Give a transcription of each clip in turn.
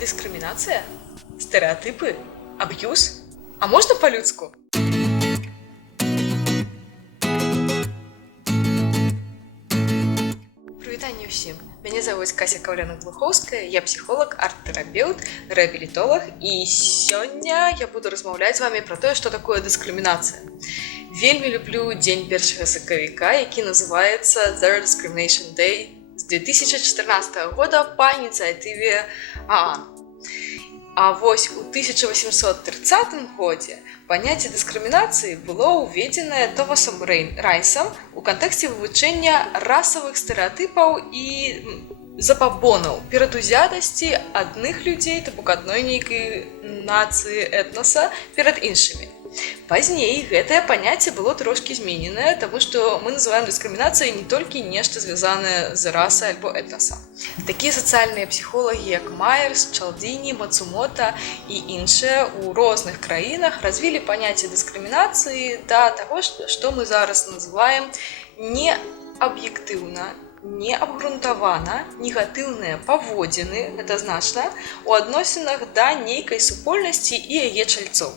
Дискриминация? Стереотипы? Аб'юз? А можна по-людску? Прывітанне ўсім. Мяне завуць Кася Каўляна-Глухоўская, я псіхолог, арт-тэрапеўт, рэабілітолог, і сёння я буду размаўляць з вамі пра тое, што такое дыскрымінацыя. Вельмі люблю дзень 1 сакавіка, які называецца Zero Discrimination Day з 2014 года па ініцыятыве ААН. А вось у 1830 годзе паняцце дыскрымінацыі было ўведзенае Томасам Райсам у кантэксце вывучэння расавых стэрэатыпаў і забабонаў, перадузятасці адных людзей, то бок адной нейкай нацыі, этнаса перад іншымі. Пазней гэтае паняцце было трошкі змененае, таму што мы называем дыскрымінацыяй не толькі нешта звязанае з расай альбо этнасам. Такія сацыяльныя псіхолагі, як Майерс, Чалдіні, Мацумота і іншыя ў розных краінах развілі паняцце дыскрымінацыі да таго, што мы зараз называем неаб'ектыўна, неабгрунтавана, негатыўныя паводзіны, гэта значна, у адносінах да нейкай супольнасці і яе чальцоў.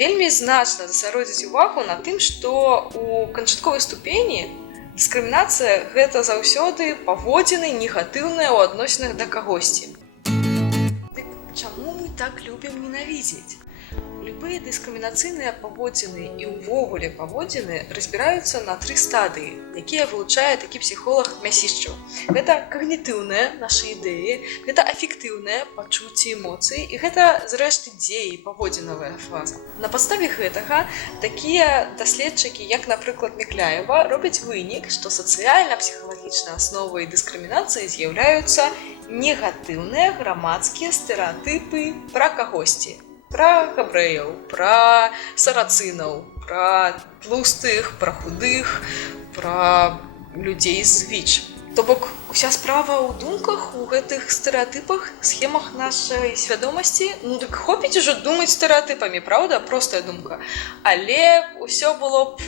Вельмі значна засяродзіць увагу на тым, што у канчатковай ступені дыскрымінацыя гэта заўсёды паводзіны негатыўныя ў адносінах да кагосьці. Дык чаму мы так любім ненавідзець? Любыя дыскрымінацыйныя паводзіны і ўвогуле паводзіны разбіраюцца на 3 стадыі, якія вылучае такі псіхолог Мясішчаў. Гэта когнітыўныя нашы ідэі, гэта афектыўныя пачуцці эмоцый і гэта, зрэшты, дзеі, паводзінавая фаза. На падставе гэтага такія даследчыкі, як, напрыклад, Мікляева, робяць вынік, што сацыяльна-псіхалагічнай асновай дыскрымінацыі з'яўляюцца негатыўныя грамадскія стэрэатыпы пра кагосьці. Пра габрэяў, пра сарацынаў, пра тлустых, пра худых, пра людзей з ВІЧ. То бок, уся справа ў думках, у гэтых стэрэатыпах, схемах нашай свядомасці, дык хопіць ужо думаць стэрэатыпамі, праўда? Простая думка. Але ўсё было б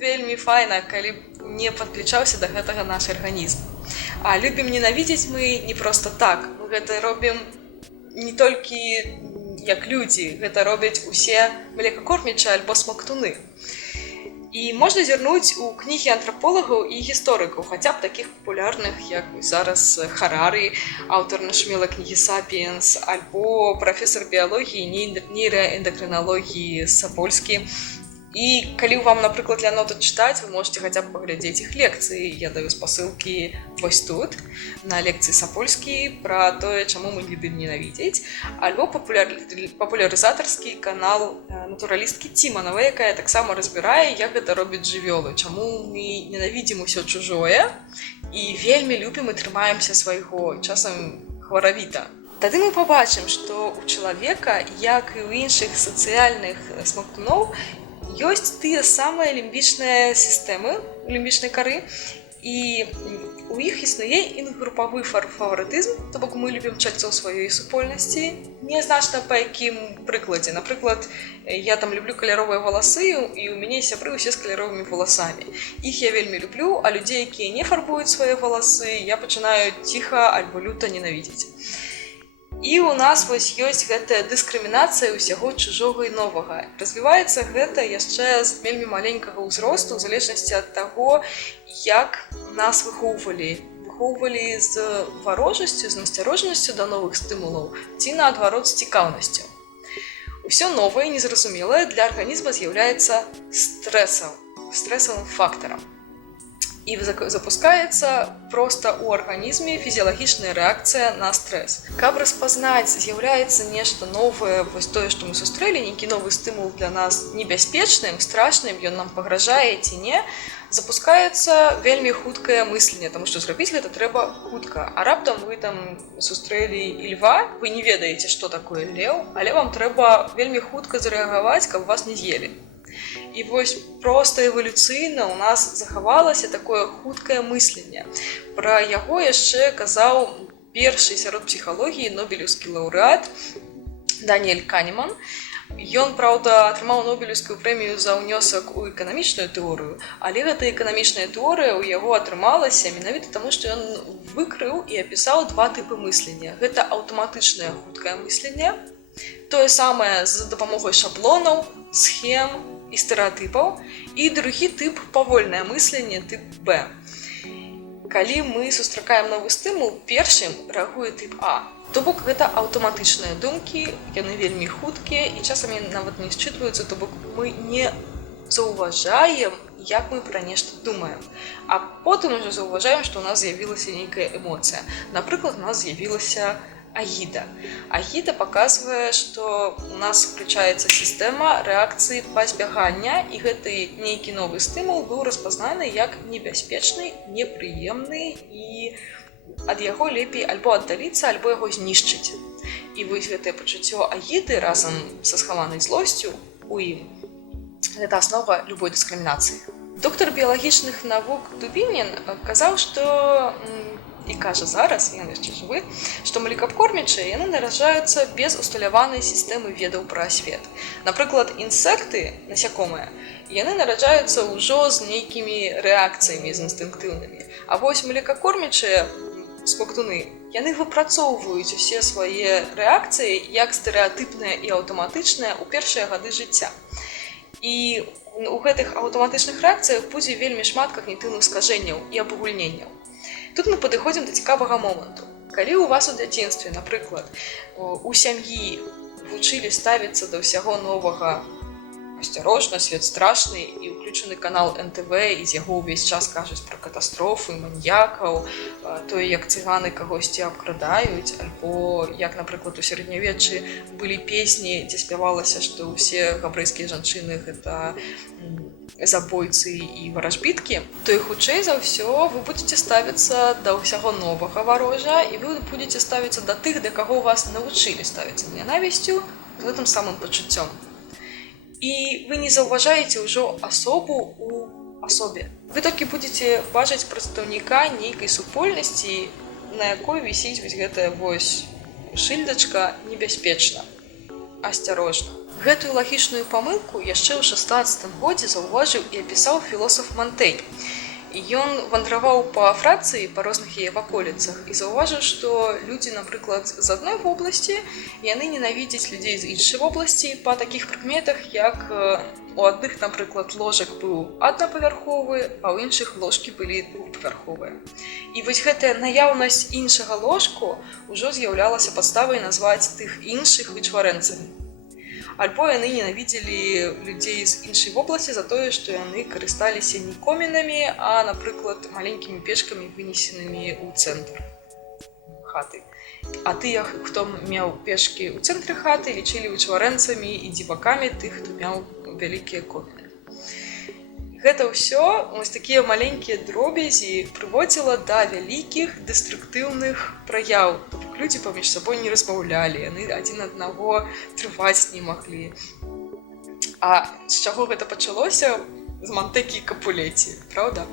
вельмі файна, калі б не падключаўся да гэтага наш арганізм. А любім ненавідзець мы не проста так. Мы гэта робім не толькі як людзі, гэта робяць усе млекакормячыя альбо смактуны. І можна зірнуць у кнігі антраполагаў і гісторыкаў, хаця б такіх папулярных, як зараз Харарі, аўтар нашумелай кнігі «Сапіенс», альбо прафесар біялогіі і нейраэндакрыналогіі Сапольскі. І калі вам, напрыклад, лянота чытаць, вы можете хаця б паглядзець іх лекцыі. Я даю спасылкі вось тут, на лекцыі Сапольскі, пра тое, чаму мы любім ненавідзець, альбо папулярызатарскі канал натуралісткі Ціманавай, якая таксама разбірае, як гэта робяць жывёлы, чаму мы ненавідзім усё чужое і вельмі любім і трымаемся свайго, часам хваравіта. Тады мы пабачым, што ў чалавека, як і ў іншых сацыяльных смактуноў, ёсць тыя самыя лімбічныя сістэмы лімбічнай кары, і у іх існуе інгрупавы фаварытызм, то бок мы любім чальцоў сваёй супольнасці, нязначна па якім прыкладзе. Напрыклад, я там люблю каляровыя валасы, і ў мяне сябры ўсе з каляровымі валасамі. Іх я вельмі люблю, а людзей, якія не фарбуюць свае валасы, я пачынаю ціха альбо люта ненавідзець. І ў нас вось ёсць гэтая дыскрымінацыя ўсяго чужога і новага. Развіваецца гэта яшчэ з вельмі маленькага ўзросту, у залежнасці ад таго, як нас выхоўвалі. Выхоўвалі з варожасцю, з насцярожанасцю да новых стымулаў, ці наадварот з цікаўнасцю. Усё новае і незразумелае для арганізма з'яўляецца стрэсавым фактарам. І запускаецца проста ў арганізме фізіялагічная рэакцыя на стрэс. Каб распазнаць, з'яўляецца нешта новае, вось тое, што мы сустрэлі, нейкі новы стымул для нас небяспечным, страшным, ён нам пагражае ці не, запускаецца вельмі хуткае мысленне, таму што зрабіць гэта трэба хутка. А раптам вы там сустрэлі льва, вы не ведаеце, што такое леў, але вам трэба вельмі хутка зарэагаваць, каб вас не з'елі. І вось проста эвалюцыйна ў нас захавалася такое хуткае мысленне. Пра яго яшчэ казаў першы сярод псіхалогіі нобелеўскі лаўрэат Даніэль Канеман. Ён, праўда, атрымаў Нобелеўскую прэмію за ўнёсак у эканамічную тэорыю, але гэта эканамічная тэорыя ў яго атрымалася менавіта таму, што ён выкрыў і апісаў два тыпы мыслення. Гэта аўтаматычнае хуткае мысленне, тое самае з дапамогай шаблонаў, схем і стэрэатыпаў, і другі тып павольнае мысленне, тып Б. Калі мы сустракаем новы стымул, першым рэагуе тып А. То бок гэта аўтаматычныя думкі, яны вельмі хуткія і часамі нават не счытваюцца, то бок мы не заўважаем, як мы пра нешта думаем. А потым ужо заўважаем, што ў нас з'явілася нейкая эмоцыя. Напрыклад, у нас з'явілася агіда. Агіда паказвае, што у нас включаецца сістэма рэакцыі пазбягання, і гэты нейкі новы стымул быў распазнаны як небяспечны, непрыемны, і ад яго лепей альбо аддаліцца, альбо яго знішчыць. І вось гэтае пачуццё агіды разам са схаванай злосцю у ім гэта аснова любой дыскрымінацыі. Доктар біялагічных навук Дубінін казаў, што і кажа зараз, ён яшчэ жывы, што млекакормячыя яны нараджаюцца без усталяванай сістэмы ведаў пра свет. Напрыклад, інсекты, насякомыя, яны нараджаюцца ўжо з нейкімі рэакцыямі, з інстынктыўнымі. А вось млекакормячыя смоктуны, яны выпрацоўваюць усе свае рэакцыі як стэрэатыпныя і аўтаматычныя ў першыя гады жыцця. І у гэтых аўтаматычных рэакцыях будзе вельмі шмат когнітыўных скажэнняў і абагульненняў. Тут мы падыходзім да цікавага моманту. Калі ў вас у дзяцінстве, напрыклад, у сям'і вучылі ставіцца да ўсяго новага асцярожна, свет страшны, і ўключаны канал НТВ, і з яго ўвесь час кажуць пра катастрофы, маньякаў, тое, як цыганы кагосьці абкрадаюць, альбо як, напрыклад, у сярэднявеччы былі песні, дзе спявалася, што ўсе габрэйскія жанчыны гэта забойцы і варажбіткі, то і хутчэй за ўсё вы будзеце ставіцца да ўсяго новага варожа, і вы будзеце ставіцца да тых, да каго вас навучылі ставіцца з нянавісцю, з гэтым самым пачуццём. І вы не заўважаеце ўжо асобу ў асобе. Вы толькі будзеце бачыць прадстаўніка нейкай супольнасці, на якой вісіць вось гэтая вось шыльдачка «Небяспечна», «Асцярожна». Гэтую лагічную памылку яшчэ ў 16 годзе заўважыў і апісаў філосаф Монтень. Ён вандраваў па Францыі, па розных яе ваколіцах, і заўважыў, што людзі, напрыклад, з адной вобласці, яны ненавідзяць людзей з іншай вобласці па такіх прыкметах, як у адных, напрыклад, ложак быў аднапавярховы, а ў іншых ложкі былі двухпавярховыя. І вось гэтая наяўнасць іншага ложку ўжо з'яўлялася падставай назваць тых іншых вычварэнцамі. Альбо яны ненавідзелі людзей з іншай вобласці за тое, што яны карысталіся не комінамі, а, напрыклад, маленькімі печкамі, вынесенымі ў цэнтр хаты. А тыя, хто меў печкі ў цэнтры хаты, лічылі вычварэнцамі і дзівакамі тых, хто меў вялікія коміны. Гэта ўсё, вось такія маленькія дробязі прыводзіла да вялікіх дэструктыўных праяў. Людзі паміж сабой не размаўлялі, яны адзін аднаго трываць не маглі. А з чаго гэта пачалося? З Монтэкі і Капулеці, праўда?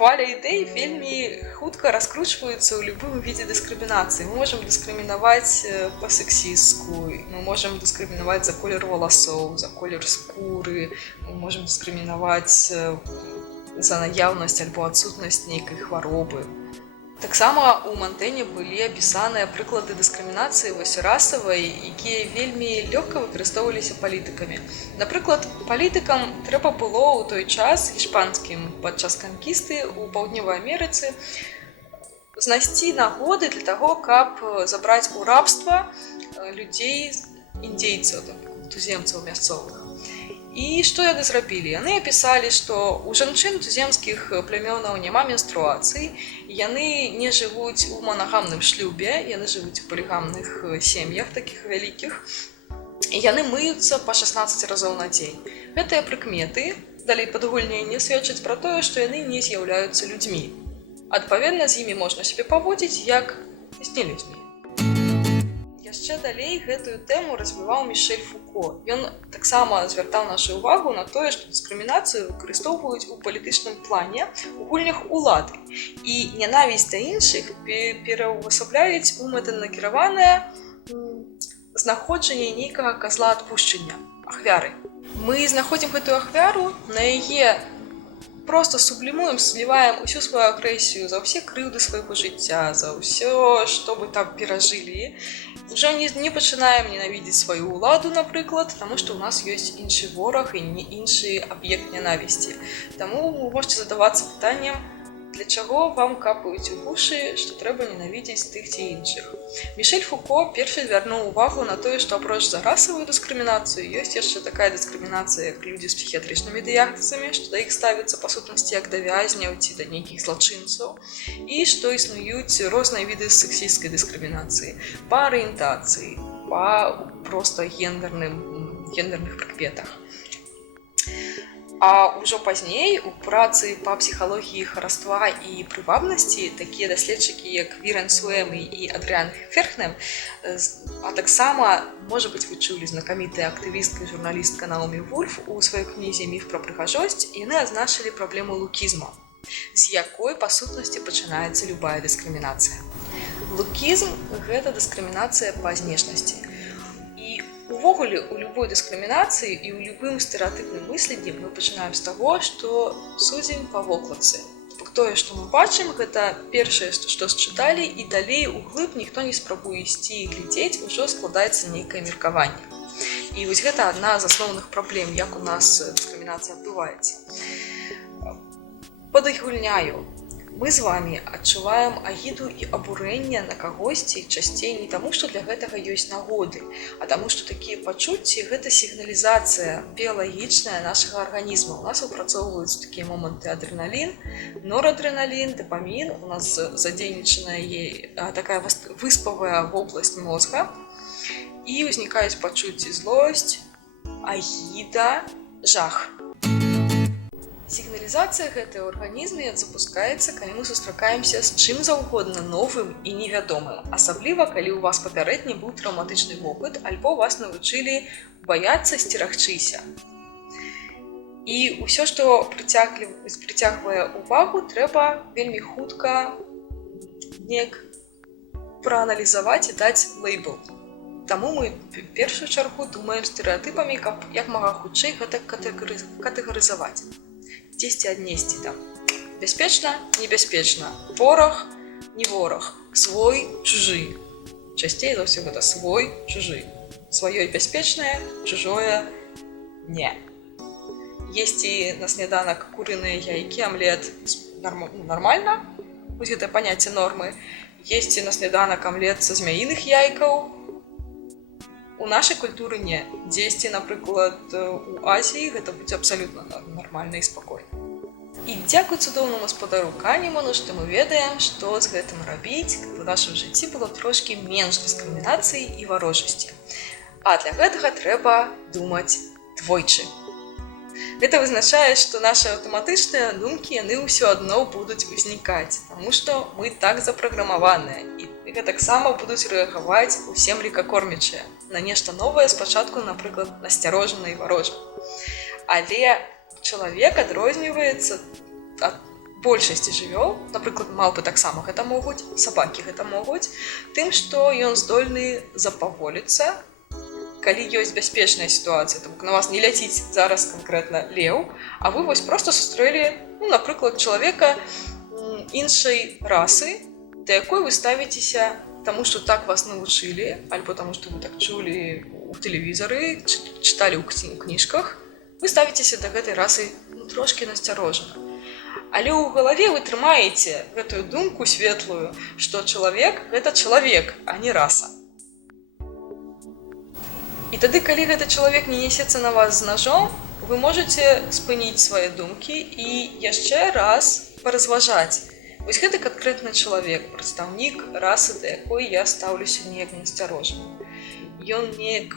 Хваля ідэй вельмі хутка раскручваюцца ў любым відзе дыскрымінацыі. Мы можам дыскрымінаваць па-сексістску, мы можам дыскрымінаваць за колер валасоў, за колер скуры, мы можам дыскрымінаваць за наяўнасць альбо адсутнасць нейкай хваробы. Таксама у Монтэня былі апісаныя прыклады дыскрымінацыі вось расавай, якія вельмі лёгка выкарыстоўваліся палітыкамі. Напрыклад, палітыкам трэба было ў той час іспанскім падчас канкісты ў Паўднёвай Амерыцы знайсці нагоды для таго, каб забраць у рабства людзей індзейцаў, туземцаў мясцовых. І што яны зрабілі? Яны апісалі, што ў жанчын туземскіх плямёнаў няма менструацый, яны не жывуць у манагамным шлюбе, яны жывуць у полігамных сем'ях такіх вялікіх, і яны мыюцца па 16 разоў на дзень. Гэтыя прыкметы, далей падгульненне, сведчаць пра тое, што яны не з'яўляюцца людзьмі. Адпаведна, з імі можна сябе паводзіць, як з нелюдзьмі. Яшчэ далей гэтую тэму развіваў Мішэль Фуко. Ён таксама звяртаў нашу ўвагу на тое, што дыскрымінацыю выкарыстоўваюць у палітычным плане у гульнях улады. І нянавісць да іншых пераўвасабляюць у мэтанакіраванае знаходжанне нейкага казла адпушчання, ахвяры. Мы знаходзім гэтую ахвяру, на яе просто сублімуем, сліваем усю сваю агрэсію за ўсе крыўды свайго жыцця, за ўсё, што мы там перажылі. Ужо не пачынаем ненавідзець сваю ўладу, напрыклад, таму што ў нас ёсць іншы вораг і іншы аб'ект нянавісці. Таму вы можаце задавацца пытаннем, для чаго вам капаюць у вушы, што трэба ненавідзець тых ці іншых. Мішэль Фуко першы звярнуў увагу на тое, што апроч за расавую дыскрымінацыю ёсць яшчэ такая дыскрымінацыя, як людзі з псіхіятрычнымі дыягназамі, што да іх ставіцца па сутнасці як да вязняў ці да нейкіх злачынцаў, і што існуюць розныя віды сексісцкай дыскрымінацыі па арыентацыі, па проста гендерных прыкметах. А ўжо пазней у працы па псіхалогіі хараства і прывабнасці такія даследчыкі, як Вірен Суэмы і Адрыан Ферхнем, а таксама, можа быць, вы чулі, знакамітая актывістка і журналістка Наомі Вульф у сваёй кнізе «Міф пра прыгажосць», яны азначылі праблему лукізму, з якой па сутнасці пачынаецца любая дыскрымінацыя. Лукізм – гэта дыскрымінацыя па знешнасці. Увогуле, у любой дыскрымінацыі і ў любым стэрэатыпным мысленні мы пачынаем з таго, што судзім па вокладцы. Тое, што мы бачым, гэта першае, што счыталі, і далей углыб ніхто не спрабуе ісці і глядзець, ужо складаецца нейкае меркаванне. І вось гэта адна з асноўных праблем, як у нас дыскрымінацыя адбываецца. Падагульняю. Мы з вамі адчуваем агіду і абурэнне на кагосьці часцей не таму, што для гэтага ёсць нагоды, а таму, што такія пачуцці – гэта сігналізацыя біялагічная нашага арганізма. У нас выпрацоўваюцца такія моманты адрэналін, норадрэналін, дапамін, у нас задзейнічаная такая выспавая вобласць мозга, і ўзнікаюць пачуцці злосць, агіда, жах. Сігналізацыя гэтая ў арганізме запускаецца, калі мы сустракаемся з чым заўгодна новым і невядомым, асабліва, калі ў вас папярэдні быў траўматычны вопыт, альбо вас навучылі баяцца, сцерагчыся. І ўсё, што прыцягвае ўвагу, трэба вельмі хутка неяк прааналізаваць і даць лейбл. Таму мы в першую чаргу думаем стэрэатыпамі, каб як мага хутчэй гэта катэгарызаваць. Дзесьці аднесці там бяспечна, небяспечна, вораг, не вораг, свой, чужы. Часцей за ўсё гэта свой, чужы. Сваёй бяспечнае, чужое не. Есці на сняданак курыныя яйкі, амлет нармальна, вось гэта паняцце нормы. Есці на сняданак амлет са змяіных яйкаў. У нашай культуры не. Дзесьці, напрыклад, у Азіі гэта будзе абсалютна нармальна і спакойна. І дзякуй цудоўнаму спадару Канеману, што мы ведаем, што з гэтым рабіць, каб у нашым жыцці было трошкі менш дыскрымінацыі і варожасці. А для гэтага трэба думаць двойчы. Гэта вызначае, што нашы аўтаматычныя думкі, яны ўсё адно будуць узнікаць, таму што мы так запраграмаваныя, і гэтаксама будуць рэагаваць усе млекакормячыя на нешта новае спачатку, напрыклад, насцярожана і варожа. Але чалавек адрозніваецца ад большасці жывёл, напрыклад, малпы таксама гэта могуць, сабакі гэта могуць, тым, што ён здольны запаволіцца, калі ёсць бяспечная сітуацыя, таму на вас не ляціць зараз канкрэтна леў, а вы вось проста сустрэлі, напрыклад, чалавека іншай расы, да якой вы ставіцеся таму, што так вас навучылі, альбо таму, што вы так чулі ў тэлевізары, чыталі ў кніжках, вы ставіцеся да гэтай расы трошкі насцярожана. Але ў галаве вы трымаеце гэтую думку светлую, што чалавек – гэта чалавек, а не раса. І тады, калі гэты чалавек не несецца на вас з ножом, вы можаце спыніць свае думкі і яшчэ раз паразважаць. Вось гэты канкрэтны чалавек, прадстаўнік расы, да якой я стаўлюся неяк насцярожана. Ён неяк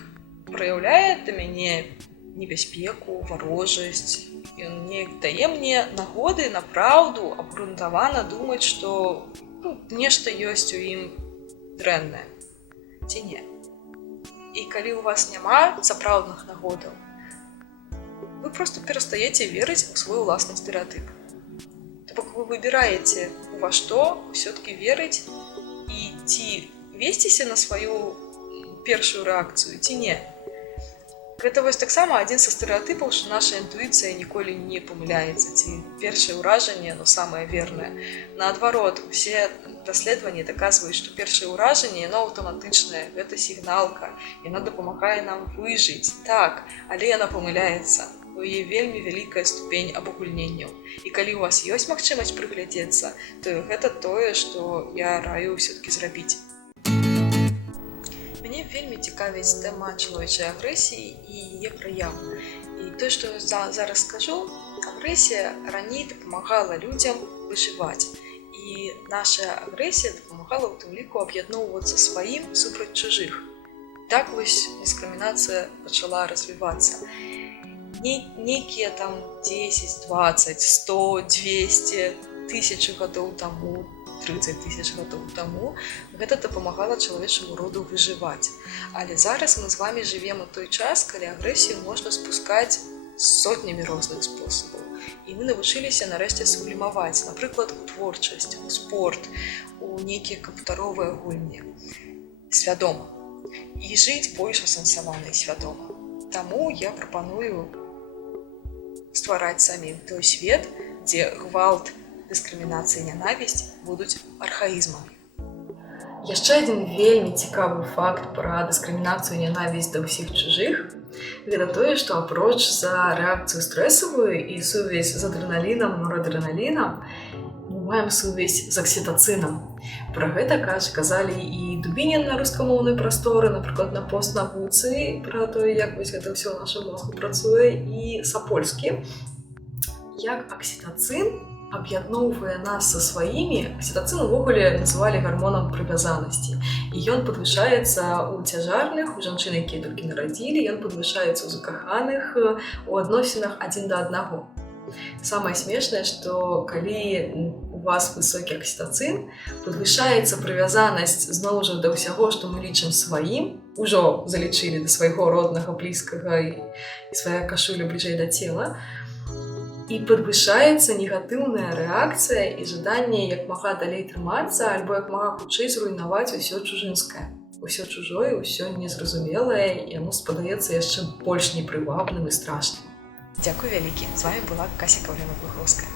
праяўляе да мяне небяспеку, варожасць. Ён неяк дае мне нагоды на праўду абгрунтавана думаць, што нешта ёсць у ім дрэннае. Ці не? І калі ў вас няма сапраўдных нагодаў, вы проста перастаеце верыць у свой уласны стэрэатып. То бок вы выбіраеце, у ва што ўсё-такі верыць і ці весціся на сваю першую рэакцыю ці не. Гэта вось таксама адзін са стэрэатыпаў, што наша інтуіцыя ніколі не памыляецца, ці першае ўражанне, самае вернае. Наадварот, усе даследаванні даказваюць, што першае ўражанне, яно аўтаматычнае, гэта сігналка, яна дапамагае нам выжыць. Так, але яна памыляецца. У яе вельмі вялікая ступень абагульненняў. І калі ў вас ёсць магчымасць прыглядзецца, то гэта тое, што я раю ўсё-такі зрабіць. Мяне вельмі цікавіць тэма чалавечай агрэсіі і яе праяў. І тое, што я зараз скажу, агрэсія раней дапамагала людзям выжываць. І наша агрэсія дапамагала ў тым ліку аб'ядноўвацца сваім супраць чужых. Так вось дыскрымінацыя пачала развівацца. Нейкія там 10, 20, 100, 200, 1000 гадоў таму, 30 000 гадоў таму гэта дапамагала чалавечаму роду выжываць. Але зараз мы з вамі жывем у той час, калі агрэсію можна спускаць сотнямі розных спосабаў. І мы навучыліся нарэшце сублімаваць, напрыклад, у творчасць, у спорт, у нейкія камп'ютаровыя гульні. Свядома. І жыць больш асэнсавана і свядома. Таму я прапаную ствараць самім той свет, дзе гвалт, дыскрымінацыя і нянавісць будуць архаізмамі. Яшчэ адзін вельмі цікавы факт пра дыскрымінацыю і нянавісць да ўсіх чужых – гэта тое, што апроч за рэакцыю стрэсавую і сувязь з адрэналінам, норадрэналінам, мы маем сувязь з аксітацынам. Пра гэта казалі і Дубінін на рускамоўнай прасторы, напрыклад, на постнавуцы, пра тое, як вось гэта ўсё ў нашым мозгу працуе, і Сапольскі. Як аксітацын аб'ядноўвае нас са сваімі, аксітацын увогуле называлі гармонам прывязанасці. І ён падвышаецца ў цяжарных, у жанчын, якія толькі нарадзілі, ён падвышаецца ў закаханых, у адносінах адзін да аднаго. Самае смешнае, што калі у вас высокі аксітацын, падвышаецца прывязанасць зноў жа да ўсяго, што мы лічым сваім, ужо залічылі да свайго роднага, блізкага і свая кашуля бліжэй да цела, і падвышаецца негатыўная рэакцыя і жаданне як мага далей трымацца, альбо як мага хутчэй зруйнаваць усё чужынскае. Усё чужое, усё незразумелае, і яно спадаецца яшчэ больш непрывабным і страшным. Дзякуй вялікі. З вами была Кася Каўлёна-Глухоўская.